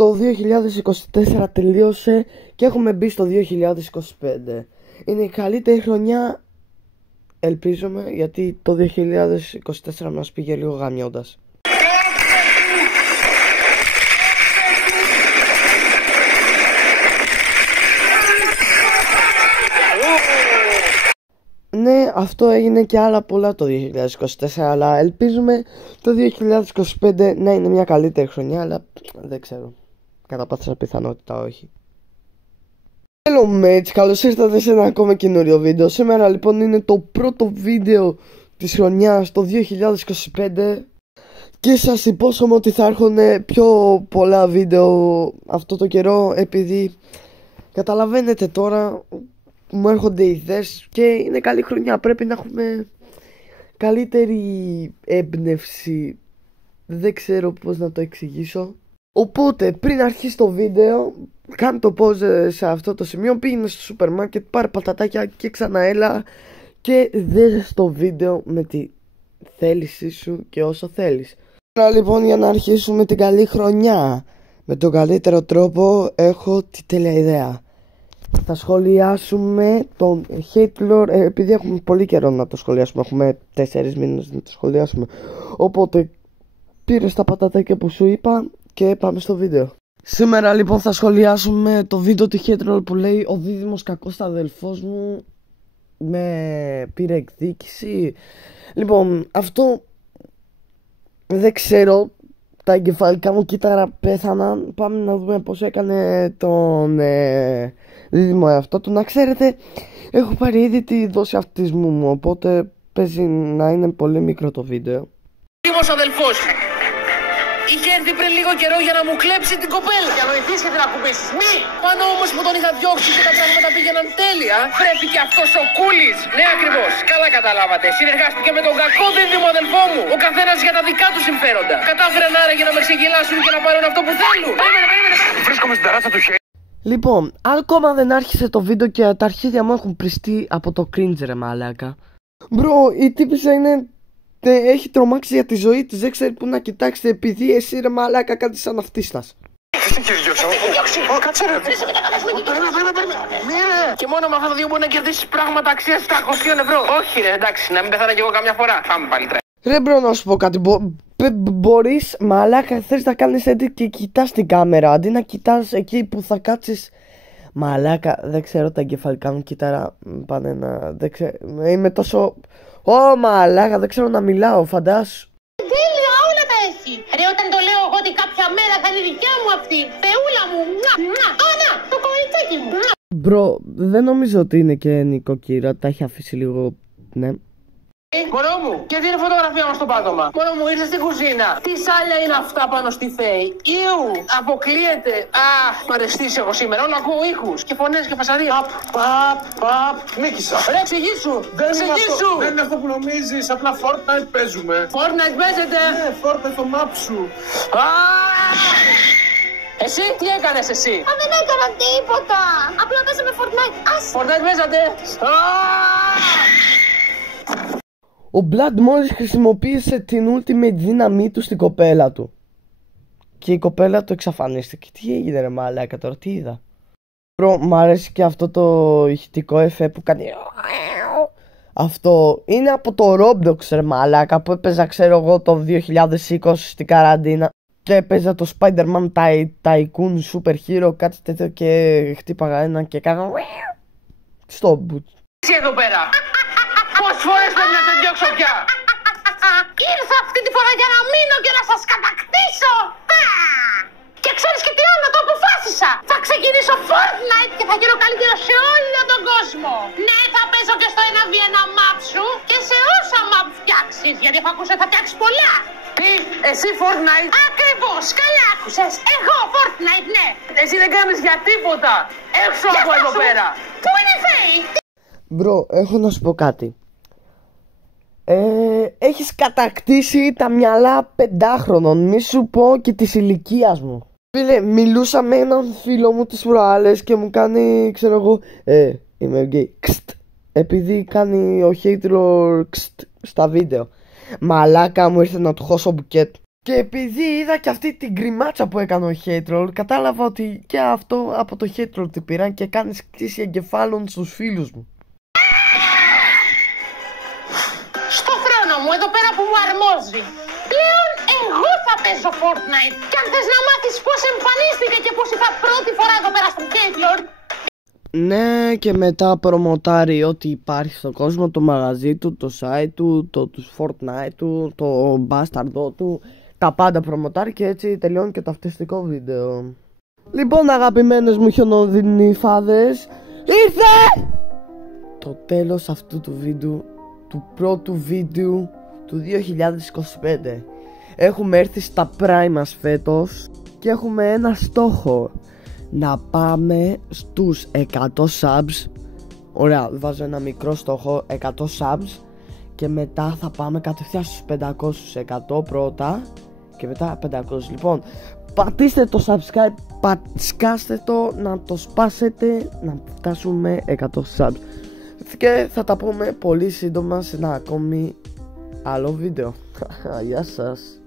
Το 2024 τελείωσε και έχουμε μπει στο 2025. Είναι η καλύτερη χρονιά, ελπίζουμε, γιατί το 2024 μας πήγε λίγο γαμιώντας. Ναι, αυτό έγινε και άλλα πολλά το 2024, αλλά ελπίζουμε το 2025 να είναι μια καλύτερη χρονιά, αλλά δεν ξέρω. Κατά πάσα πιθανότητα όχι. Hello mates, καλώς ήρθατε σε ένα ακόμα καινούριο βίντεο. Σήμερα λοιπόν είναι το πρώτο βίντεο της χρονιάς το 2025 και σας υπόσχομαι ότι θα έρχονται πιο πολλά βίντεο αυτό το καιρό, επειδή καταλαβαίνετε τώρα μου έρχονται ιδέες και είναι καλή χρονιά, πρέπει να έχουμε καλύτερη έμπνευση, δεν ξέρω πώς να το εξηγήσω. Οπότε πριν αρχίσει το βίντεο, κάνε το pause σε αυτό το σημείο, πήγαινε στο σούπερ μάρκετ, πάρε πατατάκια και ξαναέλα και δες το βίντεο με τη θέλησή σου και όσο θέλεις. Τώρα λοιπόν, για να αρχίσουμε την καλή χρονιά με τον καλύτερο τρόπο, έχω τη τέλεια ιδέα. Θα σχολιάσουμε τον Hitler, επειδή έχουμε πολύ καιρό να το σχολιάσουμε, έχουμε 4 μήνες να το σχολιάσουμε. Οπότε πήρες τα πατατάκια που σου είπα και πάμε στο βίντεο. Σήμερα λοιπόν θα σχολιάσουμε το βίντεο του Hitler που λέει «Ο δίδυμος κακός αδελφός μου με πήρε εκδίκηση». Λοιπόν, αυτό δεν ξέρω, τα εγκεφαλικά μου κύτταρα πέθαναν. Πάμε να δούμε πώς έκανε τον δίδυμο αυτό του. Να ξέρετε, έχω πάρει ήδη τη δόση αυτισμού μου, οπότε παίζει να είναι πολύ μικρό το βίντεο. Δίδυμος αδελφός είχε έρθει πριν λίγο καιρό για να μου κλέψει την κοπέλα. Για να βοηθήσει και την ακουμπήσεις. Μη! Πάνω όμως που τον είχα διώξει και τα πράγματα πήγαιναν τέλεια, βρέθηκε αυτός ο Κούλης. Ναι, ακριβώς. Καλά καταλάβατε. Συνεργάστηκε με τον κακό δίδυμο αδελφό μου. Ο καθένας για τα δικά του συμφέροντα. Κατάφεραν άραγε να με ξεγελάσουν και να πάρουν αυτό που θέλουν. Περίμενε. Βρίσκομαι στην ταράτσα του χέρι. Λοιπόν, ακόμα δεν άρχισε το βίντεο και τα αρχίδια μου έχουν πριστεί από το cringe, ρε μαλάκα. Μπρο, η τύπισσα είναι... έχει τρομάξει για τη ζωή της, δεν ξέρει που να κοιτάξει, επειδή εσύ ρε μαλάκα κάτι σαν αυτίστας. Και μόνο με αυτά τα δύο μπορεί να κερδίσεις πράγματα αξίας 700 ευρώ. Όχι ρε, εντάξει, να μην πεθάνω κι εγώ καμιά φορά. Πάμε πάλι τρέχει. Ρε μπρο, να σου πω κάτι. Μπορείς μαλάκα, θες να κάνεις edit και κοιτάς την κάμερα, αντί να κοιτάς εκεί που θα κάτσεις. Μαλάκα, δεν ξέρω, τα εγκεφαλικά μου κύτταρα πάνε να... δεν ξέρω, είμαι τόσο... Ω μαλάκα, δεν ξέρω να μιλάω, φαντάσου. Τέλεια, όλα τα έχει. Ρε, όταν το λέω εγώ ότι κάποια μέρα θα είναι δικιά μου αυτή. Θεούλα μου. Άνα, το κοριτσάκι μου. Μπρο, δεν νομίζω ότι είναι και νοικοκύρα, τα έχει αφήσει λίγο, ναι. Μωρό μου, γιατί είναι φωτογραφία μας στο πάτωμα. Μωρό μου, ήρθε στην κουζίνα. Τι σάλια είναι αυτά πάνω στη θέη. Ιου, αποκλείεται. Αχ, παρεστήσει εγώ σήμερα. Όλο ακούω ήχους και φωνές και φασαρία. Παπ, νίκησα. Ρε, εξηγήσου. Εξηγήσου. Δεν είναι αυτό που νομίζεις, απλά Fortnite παίζουμε. Fortnite παίζετε. Ναι, Fortnite το map σου. Εσύ, τι έκανες εσύ? Μα δεν έκανα τίποτα. Απλά παίζαμε Fortnite. Fortnite παίζατε. Ο Blood μόλις χρησιμοποίησε την ultimate δύναμή του στην κοπέλα του και η κοπέλα του εξαφανίστηκε. Τι έγινε ρε μαλάκα τώρα, τι είδα? Μπρο, μ' αρέσει και αυτό το ηχητικό εφέ που κάνει. Αυτό είναι από το Roblox ρε μαλάκα, που έπαιζα ξέρω εγώ το 2020 στην καραντίνα και έπαιζα το Spider-Man Tycoon Super Hero, κάτι τέτοιο, και χτύπαγα έναν και κάνα στο μπουτ. Εσύ εδώ πέρα. Πόσες φορές πρέπει να σε διώξω πια? Ήρθα αυτή τη φορά για να μείνω και να σας κατακτήσω. Και ξέρεις και τι άλλο, το αποφάσισα. Θα ξεκινήσω Fortnite και θα γίνω καλύτερο σε όλο τον κόσμο. Ναι, θα παίζω και στο 1v1 map σου και σε όσα map φτιάξεις, γιατί έχω ακούσει θα φτιάξεις πολλά. Τι, εσύ Fortnite? Ακριβώς, καλά άκουσες. Εγώ Fortnite, ναι. Εσύ δεν κάνεις για τίποτα. Έξω από εδώ πέρα. Πού είναι η Θέη? Μπρο, έχω να σου πω κάτι. Έχεις κατακτήσει τα μυαλά 5χρονων, μη σου πω και της ηλικίας μου. Φίλε, μιλούσα με έναν φίλο μου τις προάλλες και μου κάνει, ξέρω εγώ, είμαι γκέι, επειδή κάνει ο Hitler στα βίντεο. Μαλάκα, μου ήρθε να του χώσω μπουκέτ. Και επειδή είδα και αυτή την γκριμάτσα που έκανε ο Hateroll, κατάλαβα ότι και αυτό από το Hateroll την πήραν και κάνει κτήση εγκεφάλων στους φίλους μου. Στο χρόνο μου, εδώ πέρα που μου αρμόζει. Πλέον εγώ θα παίζω Fortnite. Και αν θες να μάθεις πώς εμφανίστηκα και πώς ήρθα πρώτη φορά εδώ πέρα στο Hateroll. Ναι, και μετά προμοτάρει ό,τι υπάρχει στον κόσμο, το μαγαζί του, το site του, το Fortnite του, το μπάσταρδό του. Τα πάντα προμοτάρει και έτσι τελειώνει και το αυτιστικό βίντεο. Λοιπόν, αγαπημένες μου χιονοδυνήφαδες, ήρθε το τέλος αυτού του βίντεο, του πρώτου βίντεο του 2025. Έχουμε έρθει στα prime μας φέτος και έχουμε ένα στόχο. Να πάμε στους 100 subs. Ωραία, βάζω ένα μικρό στόχο, 100 subs. Και μετά θα πάμε κατευθείαν στους 500, 100 πρώτα και μετά 500. Λοιπόν, πατήστε το subscribe, σκάστε το, να το σπάσετε, να φτάσουμε 100 subs. Και θα τα πούμε πολύ σύντομα σε ένα ακόμη άλλο βίντεο. Γεια σας.